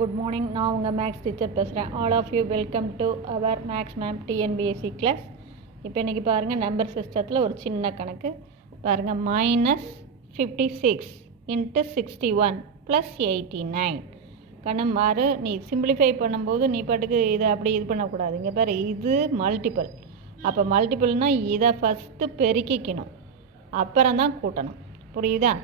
Good morning. நான் உங்கள் maths teacher பேசுகிறேன். All of you welcome to our maths ma'am TNPSC class. இப்போ இன்றைக்கி பாருங்கள், நம்பர் சிஸ்டத்தில் ஒரு சின்ன கணக்கு பாருங்கள். -56 × 61 + 89 கண்ணு மாறு. நீ சிம்பிளிஃபை பண்ணும்போது நீ பாட்டுக்கு இதை அப்படி இது பண்ணக்கூடாது. இங்கே பாரு, இது மல்டிபிள். அப்போ மல்டிபிள்னால் இதை ஃபஸ்ட்டு பெருக்கிக்கணும், அப்புறம் தான் கூட்டணும். புரியுதா?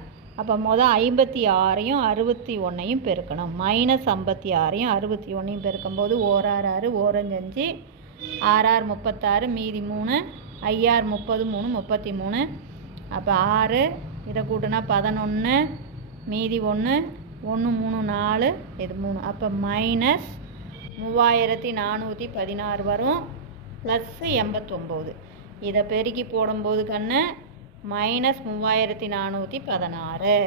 அப்போ 56ஐயும் 61ஐயும் பெருக்கணும். -56ஐயும் 61ஐயும் பெருக்கும்போது 1 6 6 1 5 6 6 36 மீதி 3 5 6 30 3 33. அப்போ 6 இதை கூட்டினா 11 மீதி 1 1 3 4 இது 3. அப்போ -3416 வரும் +89. இதை பெருக்கி போடும்போது கண்ணு -3416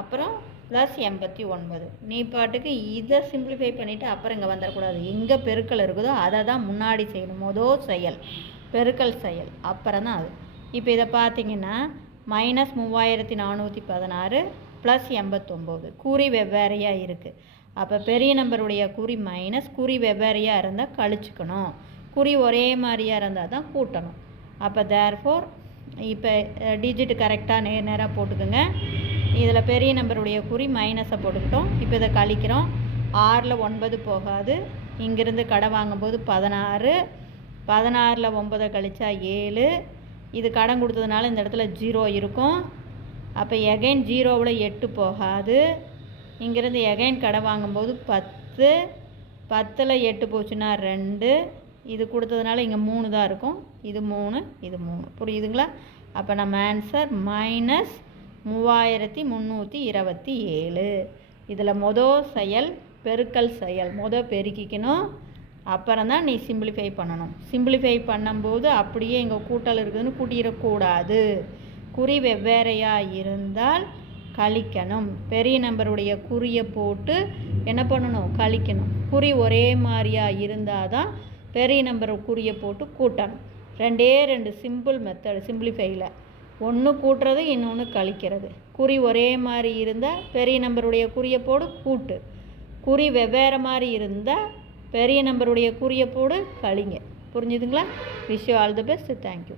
அப்புறம் +89. நீ பாட்டுக்கு இதை சிம்பிளிஃபை பண்ணிவிட்டு அப்புறம் இங்கே வந்துடக்கூடாது. எங்கே பெருக்கல் இருக்குதோ அதை தான் முன்னாடி செய்யணும். மொதல் செயல் பெருக்கல் செயல், அப்புறம் தான் அது. இப்போ இதை பார்த்தீங்கன்னா -3416 +89 குறி வெவ்வேறையாக இருக்குது. அப்போ பெரிய நம்பருடைய குறி மைனஸ், குறி வெவ்வேறையாக இருந்தால் கழிச்சுக்கணும், குறி ஒரே மாதிரியாக இருந்தால் தான் கூட்டணும். அப்போ தேர்ஃபோர் இப்போ டிஜிட் கரெக்டாக நேராக போட்டுக்கோங்க. இதில் பெரிய நம்பருடைய குறி மைனஸை போட்டுக்கிட்டோம். இப்போ இதை கழிக்கிறோம். 6ல் 9 போகாது. இங்கேருந்து கடை வாங்கும்போது 16, 16ல் 9 கழிச்சா 7. இது கடன் கொடுத்ததுனால இந்த இடத்துல 0 இருக்கும். அப்போ எகைன் 0ல் 8 போகாது. இங்கேருந்து எகைன் கடை வாங்கும்போது 10, 10ல் 8 போச்சுன்னா 2. இது கொடுத்ததுனால இங்கே 3 தான் இருக்கும். இது 3 இது 3. புரியுதுங்களா? அப்போ நம்ம ஆன்சர் -3327. இதில் மொதல் செயல் பெருக்கல் செயல். பெருக்கிக்கணும், அப்புறம் தான் நீ சிம்பிளிஃபை பண்ணணும். சிம்பிளிஃபை பண்ணும்போது அப்படியே இங்கே கூட்டல் இருக்குதுன்னு கூட்டிடக்கூடாது. குறி வெவ்வேறையாக இருந்தால் கழிக்கணும். பெரிய நம்பருடைய குறியை போட்டு என்ன பண்ணணும்? கழிக்கணும். குறி ஒரே மாதிரியாக இருந்தால் தான் பெரிய நம்பரை குறியை போட்டு கூட்டணும். 2 சிம்பிள் மெத்தடு சிம்பிளிஃபையில். ஒன்று கூட்டுறது, இன்னொன்று கழிக்கிறது. குறி ஒரே மாதிரி இருந்தால் பெரிய நம்பருடைய குறியை போடு கூட்டு. குறி வெவ்வேறு மாதிரி இருந்தால் பெரிய நம்பருடைய குறியை போடு கழிங்க. புரிஞ்சுதுங்களா? Wish you all the best. Thank you.